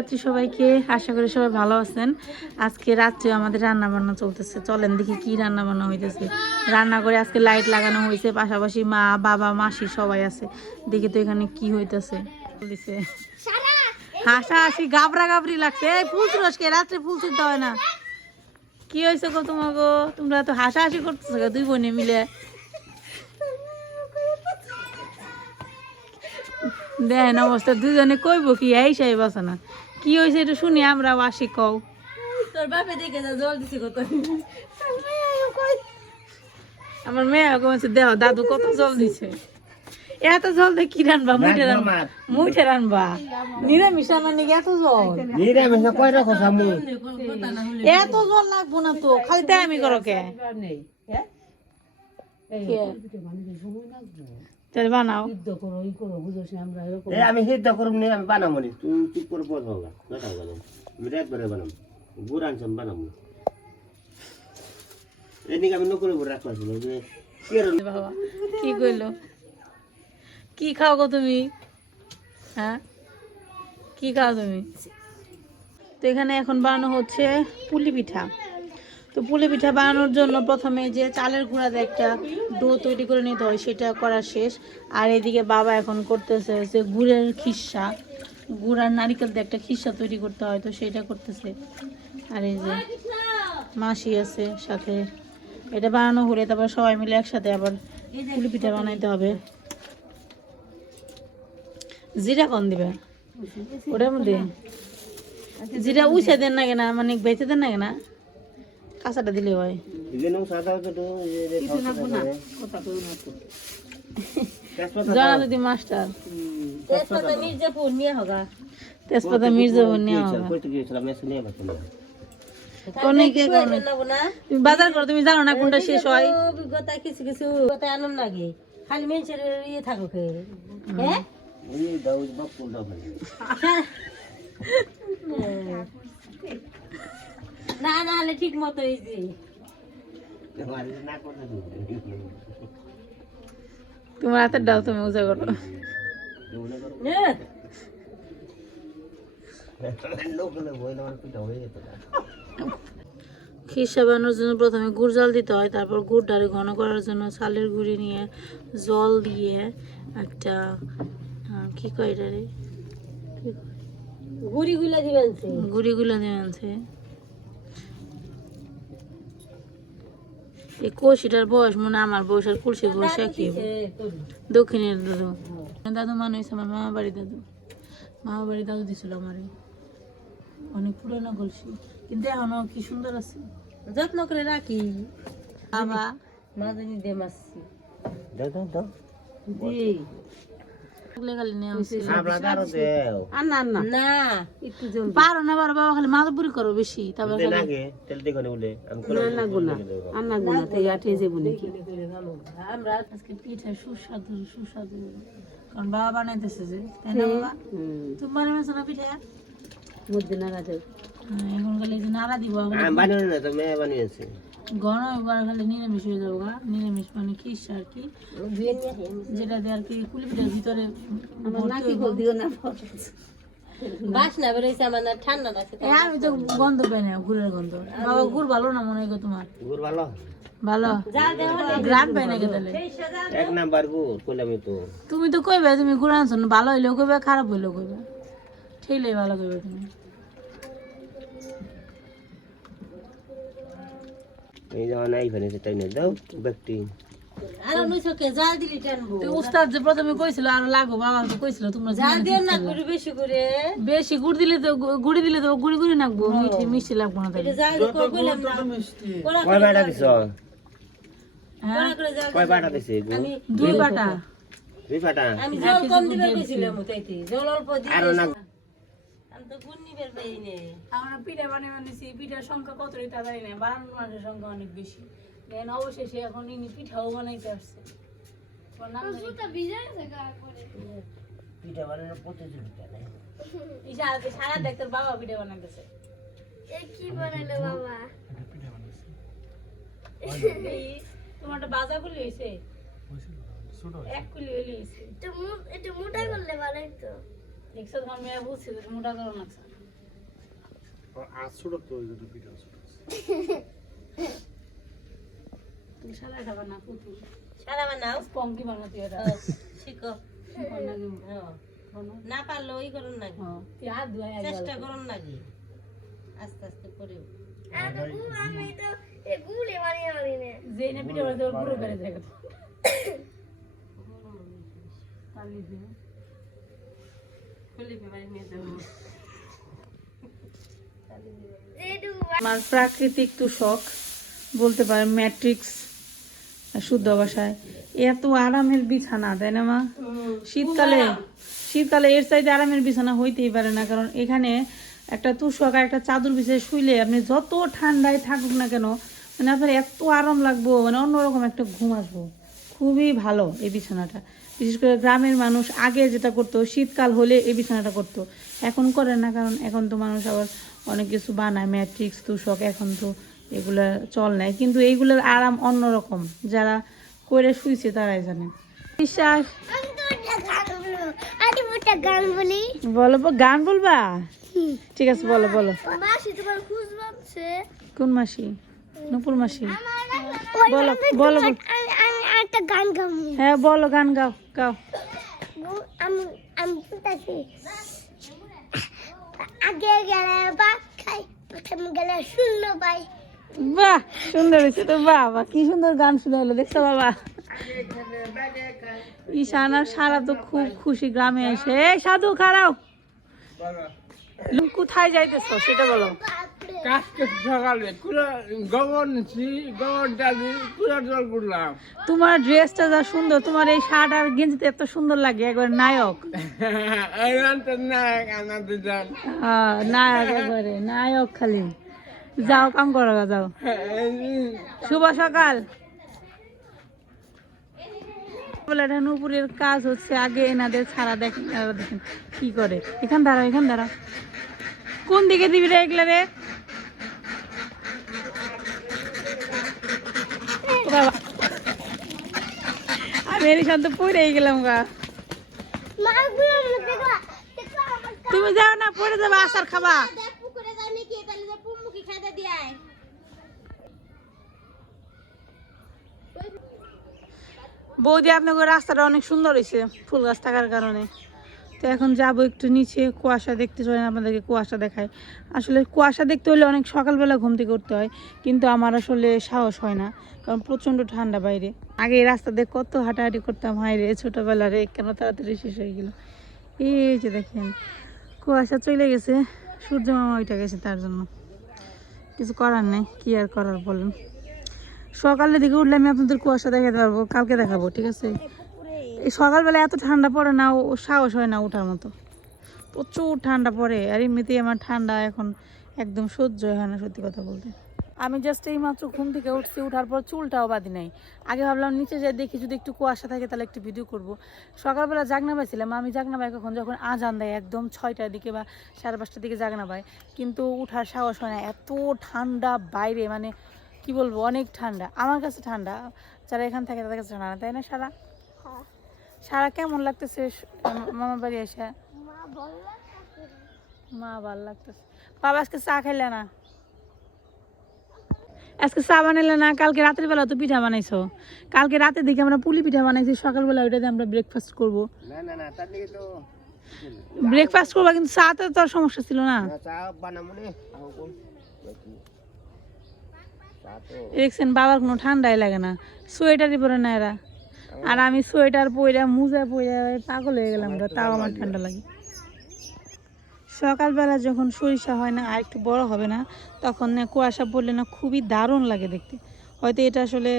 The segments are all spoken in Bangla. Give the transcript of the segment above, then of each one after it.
রাত্রি সবাইকে, আশা করি সবাই ভালো আছেন। আজকে রাত্রে আমাদের রান্না বান্না চলতেছে, চলেন দেখি কি রান্না বান্না হইতেছে। রান্না করে আজকে লাইট লাগানো হয়েছে, পাশাপাশি মা বাবা মাসি সবাই আছে। দেখি তো এখানে কি হইতেছে। হাসাহাসি গাবরা গাবরি লাগছে। এই ফুল তুরস্কে রাত্রে ফুল তুলতে হয় না। কি হয়েছে গো তোমাকে? তোমরা তো হাসাহাসি করতেছো দুই বোনে মিলে। দেখেন অবস্থা, দুজনে কইব কি এই সাহেব আছে না। কি হয়েছে একটু শুনি, আমরা আসি কও। তোর বাপে দেখে যা জল দিছে কত। আমার মেয়ে কমেছে, দেহ দাদু কত জল দিছে। এত জল দিয়ে কি রানবা? মুইঠে রানবা নিরামিষ রান্না নাকি এত জল? নিরামিষ কয় রকম সামু এত জল লাগবো না তো, খালি তাই আমি করো কে? তাহলে বানাও। আমি সিদ্ধ করব নি, আমি বানাবো নি। তুমি চুপ করে বসো না, কথাও বলো। আমি একবারে বানাবো, গুড় আনছাম বানাবো। এদিকে আমি নকরে গুড় রাখলাম। বাবা কি কইলো? কি খাও গো তুমি? হ্যাঁ কি খাও তুমি? তো এখানে এখন বানানো হচ্ছে পুলি পিঠা। তো পুলি পিঠা বানানোর জন্য প্রথমে যে চালের গুঁড়া দিয়ে একটা ডো তৈরি করে নিতে হয়, সেটা করা শেষ। আর এদিকে বাবা এখন করতেছে হচ্ছে গুড়ের খিসা, গুড় আর নারিকেল দিয়ে একটা খিসা তৈরি করতে হয়, তো সেটা করতেছে। আর এই যে মাসি আছে সাথে। এটা বানানো হলে তারপর সবাই মিলে একসাথে আবার পুলি পিঠা বানাইতে হবে। জিরা কম দিবে ওটার মধ্যে? জিরা উইসা দেন না কেনা, মানে বেঁচে দেন না কেনা, কাঁচাটা দিলে হয়। জানা যদি মাস্টার তেজপাতা মির্জাপুর নিয়ে হোগা, তেজপাতা মির্জাপুর নিয়ে হোগা। তুমি বাজার করো, তুমি জানো না কোনটা শেষ হয়? অভিজ্ঞতা কিছু কিছু কথা আনন্দ লাগে, খালি মেনছের ইয়ে থাকো হ্যাঁ। না না হলে ঠিক মতো এই যে তোমার হাতের ডাল তুমি উজা করো। খিসা বানানোর জন্য প্রথমে গুড় জাল দিতে হয়, তারপর গুড় ডালে ঘন করার জন্য চালের গুঁড়ি নিয়ে জল দিয়ে একটা কি কয় এটা রে, গুড়িগুলা দিবেন, গুড়িগুলা দিবেন। এই কষিটার বয়স মনে আমার বয়স আর কুলসি বয়স একই। দক্ষিণের দাদু, দাদু মানে হয়েছে আমার মামা বাড়ি দাদু। মামা বাড়ি দাদু দিছিল আমারে, অনেক পুরোনো কলসি, কিন্তু এখনো কি সুন্দর আছে, যত্ন করে রাখি। বাবা মাঝে দে মাসি পারো না বাবা, খালি মাথা পুরি করো বেশি। তারপরে আমরা আজকে পিঠা সুস্বাদু সুস্বাদু, কারণ বাবা বানাইতেছে যে, তাই না বাবা? তুমি বানাইছো না পিঠা? মধ্যে নাড়া দেব, এখন খালি নাড়া দিব। ঘন খালি নিরামিষ হয়ে যাবো গা, নিরামিষ মানে খিসা আর কি, যেটা দিয়ে আর কি কুলি পিঠার ভিতরে। আমি তো গন্ধ পাই না, গুড়ের গন্ধ। বাবা গুড় ভালো না মনে হয় তোমার? গুড় ভালো ভালো গ্রাম পাই না গেলে এক নাম্বার গুড় কইলাম তো। তুমি তো কইবে তুমি গুড় আনছো না, ভালো হইলেও কইবে খারাপ হইলেও কইবে, ঠিকই ভালো কইবে তুমি। এই যখন আই ফেলে সেটাই না দাও ব্যক্তি আর অনুসকে জাল দিলি টানবো। তো উস্তাদ যে প্রথমে কইছিল আর লাগো, বাবা তো কইছিল তোমরা জাল দিও না, গুড় বেশি করে, বেশি গুড় দিলে তো গুড়ি দিলে তো গুড়ি গুড়ি নাকবো, মিষ্টি মিষ্টি লাগবো না। তাই জাল কইলাম না কয় বাটা দিছো? হ্যাঁ কয় বাটা দিছি? আমি দুই বাটা। দুই বাটা? আমি জল কম দিবে কইছিলাম তাইতে, জল অল্প দিই আর না। আমি তো গুন্নি বের পাইনি। আমরা পিঠা বানাইছি, পিঠার সংখ্যা কতই তা জানি না, বানানোর মানুষের সংখ্যা অনেক বেশি। দেন অবশেষে এখন ইনি পিঠাও বানাইতে আসছে। পিঠা বানানোর প্রতিযোগিতা নাই। সারা দেখ তোর বাবা পিঠা বানাইতেছে। কি বানাইলো বাবা? তোমারটা বাজা গুলি হয়েছে, এক কুলি হইলে হয়েছে। এটা মোটা করলে ভালোই তো। দেখছো তোমার মেয়ে বুঝছে মোটা করো না। তুমি সারা খাবার না পুতুল সারা বানাও পঙ্কি বানাতে এটা শিখো বানাগে না পারলে ওই করুন না তুই হাত ধুয়ে চেষ্টা করুন নাকি আস্তে আস্তে করে আমি তো এ গুলে মারি না যে না পিঠে বলতে পুরো বেড়ে যায় পানি দিয়ে খুলি বেমারি নিয়ে যাবো আমার প্রাকৃতিক তুষক বলতে পারেন ম্যাট্রিক্স শুদ্ধ ভাষায় এত আরামের বিছানা তাই না মা শীতকালে এর চাইতে আরামের বিছানা হইতেই পারে না, কারণ এখানে একটা তুষক আর একটা চাদর বিছিয়ে শুইলে আপনি যত ঠান্ডায় থাকুক না কেন মানে আপনার এত আরাম লাগবো, মানে অন্যরকম একটা ঘুম আসবো। খুবই ভালো এই বিছানাটা। বিশেষ করে গ্রামের মানুষ আগে যেটা করতো শীতকাল হলে এই বিছানাটা করতো, এখন করে না, কারণ এখন তো মানুষ আবার অনেক কিছু বানায় ম্যাট্রিক্স তুষক, এখন তো এগুলা চল নাই, কিন্তু এইগুলোর আরাম অন্যরকম, যারা করে শুইছে তারাই জানে। বিশ্বাস গান বলি বলো, গান বলবা? ঠিক আছে বলো বলো। মাসি তোমার খুশ বামছে কোন মাসি? নুপুর মাসি। বলো বলো বলো। আমি একটা গান গাবো। হ্যাঁ বলো, গান গাও গাও। আমি আমি শুনতেছি। আগে গেলে বা খাই, প্রথম গেলে শূন্য পাই। বাহ সুন্দর হয়েছে তো, বাবা কি সুন্দর গান শুনে হলো, দেখছো বাবা? ঈশান আর সারা তো খুব খুশি গ্রামে এসে। এই সাধু খারাও, কোথায় যাইতেছো সেটা বলো। তোমার ড্রেসটা যা সুন্দর, তোমার এই শার্ট আর গেঞ্জিতে এত সুন্দর লাগে, একবার নায়ক। নায়ক একবারে নায়ক, খালি যাও কাম করো যাও। শুভ সকাল। নুপুরের কাজ হচ্ছে আগে এনাদের ছাড়া, দেখেন দেখেন কি করে। এখান দাঁড়াও, এখান দাঁড়াও। কোন দিকে দিবি রে এগুলা রে? আমি এর সাথে পড়ে গেলাম গা। তুমি যাও না, পড়ে যাবে, আসার খাবা। বৌদি আপনাকে রাস্তাটা অনেক সুন্দর হয়েছে ফুল গাছ থাকার কারণে। তো এখন যাবো একটু নিচে, কুয়াশা দেখতে চলেন, আপনাদেরকে কুয়াশা দেখায়। আসলে কুয়াশা দেখতে হলে অনেক সকালবেলা ঘুম থেকে উঠতে হয়, কিন্তু আমার আসলে সাহস হয় না, কারণ প্রচণ্ড ঠান্ডা বাইরে। আগে এই রাস্তা দিয়ে কত হাঁটাহাঁটি করতাম, হাই রে ছোটোবেলা রে, কেন তাড়াতাড়ি শেষ হয়ে গেল। এই যে দেখেন কুয়াশা চলে গেছে, সূর্য মামা ওইটা গেছে, তার জন্য কিছু করার নেই। কি আর করার বলেন। সকালের দিকে উঠলে আমি আপনাদের কুয়াশা দেখাতে পারবো, কালকে দেখাবো, ঠিক আছে? এই সকালবেলা এত ঠান্ডা পড়ে না, ও সাহস হয় না ওঠার মতো, প্রচুর ঠান্ডা পড়ে। আর এমনিতেই আমার ঠান্ডা এখন একদম সহ্য হয় না, সত্যি কথা বলতে। আমি জাস্ট এই মাত্র ঘুম থেকে উঠছি, উঠার পর চুলটাও বাঁধি নাই। আগে ভাবলাম নিচে যাই দেখি, যদি একটু কুয়াশা থাকে তাহলে একটু ভিডিও করব। সকালবেলা জাগনা পাইছিলাম, আমি জাগনা পাই কখন, যখন আজান দেয় একদম 6টার দিকে বা 5:30টার দিকে জাগনা পাই, কিন্তু উঠার সাহস হয় না, এত ঠান্ডা বাইরে, মানে কি বলবো, অনেক ঠান্ডা। আমার কাছে ঠান্ডা, যারা এখান থাকে তাদের কাছে ঠান্ডা না, তাই না? সারা সারা কেমন লাগতেছে মামার বাড়ি এসে? মা ভালো লাগতেছে। বাবা আজকে চা খাইলে না? আজকে চা বানাইলে না? কালকে রাতের বেলা তো পিঠা বানাইছো, কালকে রাতে দিকে আমরা পুলি পিঠা বানাইছি, সকালবেলা ওইটাতে আমরা ব্রেকফাস্ট করবো। না তার দিকে তো ব্রেকফাস্ট করবো, কিন্তু চাতে তো আর সমস্যা ছিল না। চা বানাবো না। দেখছেন বাবার কোনো ঠান্ডাই লাগে না, সোয়েটারই পরে না এরা, আর আমি সোয়েটার পরে মুজা পরে পাগল হয়ে গেলাম, তাও আমার ঠান্ডা লাগে। সকালবেলা যখন সরিষা হয় না, আর একটু বড় হবে না, তখন কুয়াশা পড়লে না খুবই দারুণ লাগে দেখতে। হয়তো এটা আসলে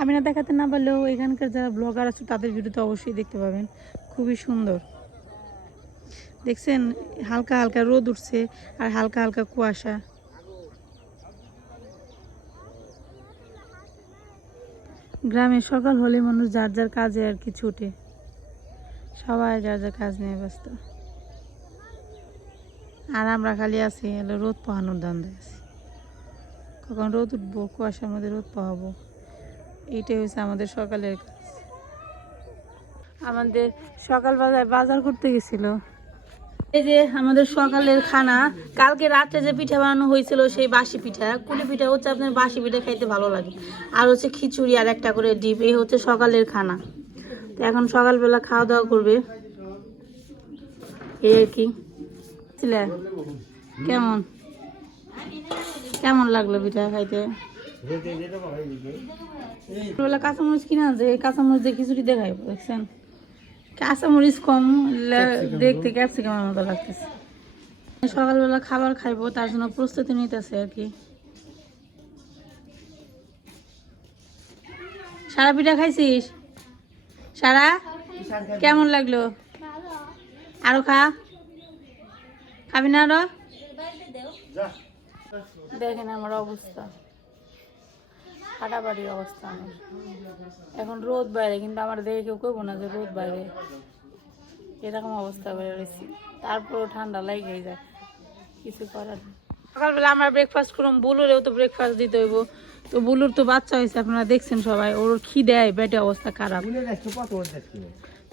আমি না দেখাতে না পারলেও এখানকার যারা ব্লগার আছে তাদের ভিডিওতে অবশ্যই দেখতে পাবেন, খুবই সুন্দর। দেখছেন হালকা হালকা রোদ উঠছে আর হালকা হালকা কুয়াশা। গ্রামে সকাল হলে মানুষ যার যার কাজে আর কি ছুটে, সবাই যার যার কাজ নিয়ে ব্যস্ত, আর আমরা খালি আছি এলো রোদ পোহানোর ধান্দায় আছি। কখন রোদ উঠবো, কুয়াশার মধ্যে রোদ পোহাবো, এইটাই হচ্ছে আমাদের সকালের কাজ। আমাদের সকালবেলায় বাজার করতে গেছিল, এই যে আমাদের সকালের খানা, কালকে রাত্রে যে পিঠা বানানো হয়েছিল সেই বাসি পিঠা, কুলি পিঠা হচ্ছে আপনার বাসি পিঠা খাইতে ভালো লাগে, আর হচ্ছে খিচুড়ি আর একটা করে ডিম, এই হচ্ছে সকালের খানা। তো এখন সকালবেলা খাওয়া দাওয়া করবে এই আর কি। কেমন কেমন লাগলো পিঠা খাইতে? বেলা কাঁচামরিচ কিনা আছে, কাঁচামরিচ দিয়ে খিচুড়ি দেখাই দেখছেন, কাঁচামরিচ কম দেখতে ক্যাপসিকামের মতো লাগতেছে। সকালবেলা খাবার খাইবো তার জন্য প্রস্তুতি নিতেছে আর কি। সারা পিঠা খাইছিস? সারা কেমন লাগলো? আরো খাবি না আরো? দেখেন আমার অবস্থা, ফাটাফাটির অবস্থা আমার। এখন রোদ বাইরে, কিন্তু আমার দেখে কেউ কইব না যে রোদ বাইরে, এরকম অবস্থা বেড়ে রয়েছি। তারপরও ঠান্ডা লেগেই যায়, কিছু করার। সকালবেলা আমরা ব্রেকফাস্ট করলাম, বুলুরেও তো ব্রেকফাস্ট দিতে হইব। তো বুলুর তো বাচ্চা হয়েছে, আপনারা দেখছেন সবাই, ওর খিদেয় পেটে অবস্থা খারাপ,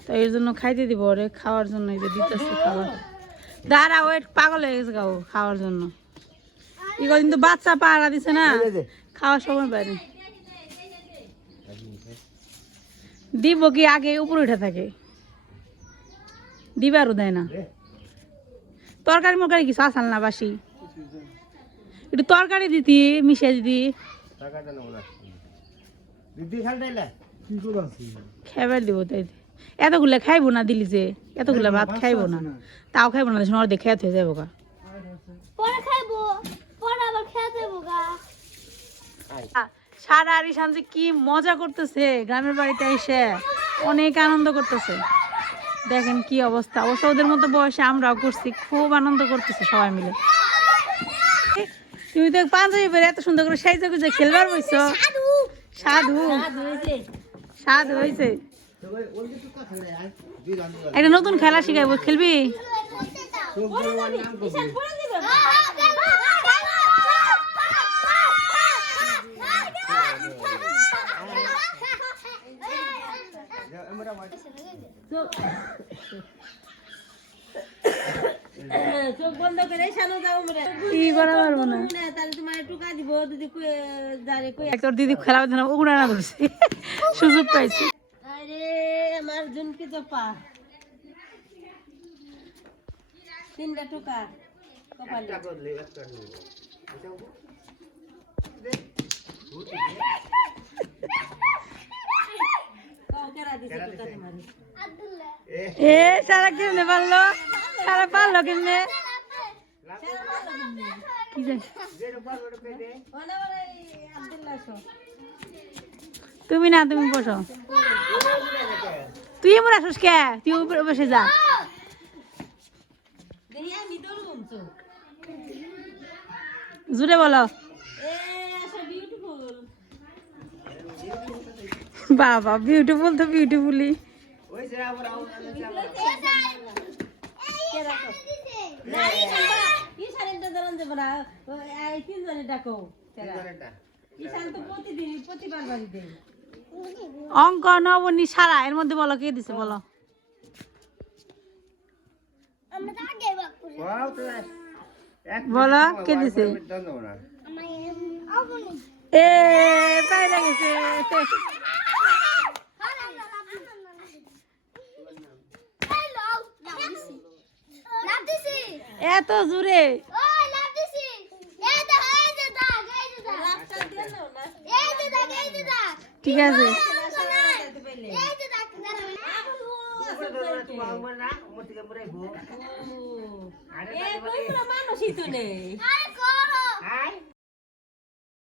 তো এর জন্য খাইতে দিব ওরে, খাওয়ার জন্য এই যে দিতেছি খাবার। দাঁড়া, ও পাগল হয়ে গেছে গাও খাওয়ার জন্য। এই কদিন তো বাচ্চা পাড়া দিছে না, খাওয়ার সময় পায়নি। দিব কি আগে উপরে উঠে থাকে, দিবারও দেয় না। তরকারি মরকারি কিছু আসাল না বাসি, একটু তরকারি দিতি, মিশিয়ে দিতি, খাবার দিব। তাই এতগুলা খাইবো না, দিলি যে এতগুলা ভাত খাইবো না, তাও খাইবো না, অর্ধেক খেতে হয়ে যাবো গা। সারা আর ঈশান যে কি মজা করতেছে গ্রামের বাড়িতে এসে, অনেক আনন্দ করতেছে। দেখেন কি অবস্থা, অবশ্য ওদের মতো বয়সে আমরাও করছি, খুব আনন্দ করতেছে সবাই মিলে। তুমি তো পাঞ্জাবি পরে এত সুন্দর করে সাইজা গুজে খেলবার বইছো, সাধু সাধু হয়েছে। একটা নতুন খেলা শিখাইবো, খেলবি? চোখ বন্ধ করে শানু যাও মরে কি করা পারবো না, তাহলে তোমার টুকা দিব দিদি যারে কই তোর দিদি খেলা না উড়া না ধরছে, সুযোগ পাইছি। আরে আমার জুনকি জপা তিনটা টুকা কপালে কেরা দিছে টুকা তোমার এ সারা কেমনে পারলো, সারা পারলো কেমনে, কি জানি। তুমি না, তুমি বসো, তুই এমন আসিস কে, তুই উপরে বসে যা। জুড়ে বলো, বাবা বিউটিফুল তো বিউটিফুলি। অঙ্ক নবনী সারা, এর মধ্যে বলো কে দিছে, বলো। বলো কে দিছে, এ পাইরা গেছে। এত জোরে ঠিক আছে, মানুষই তো নেই।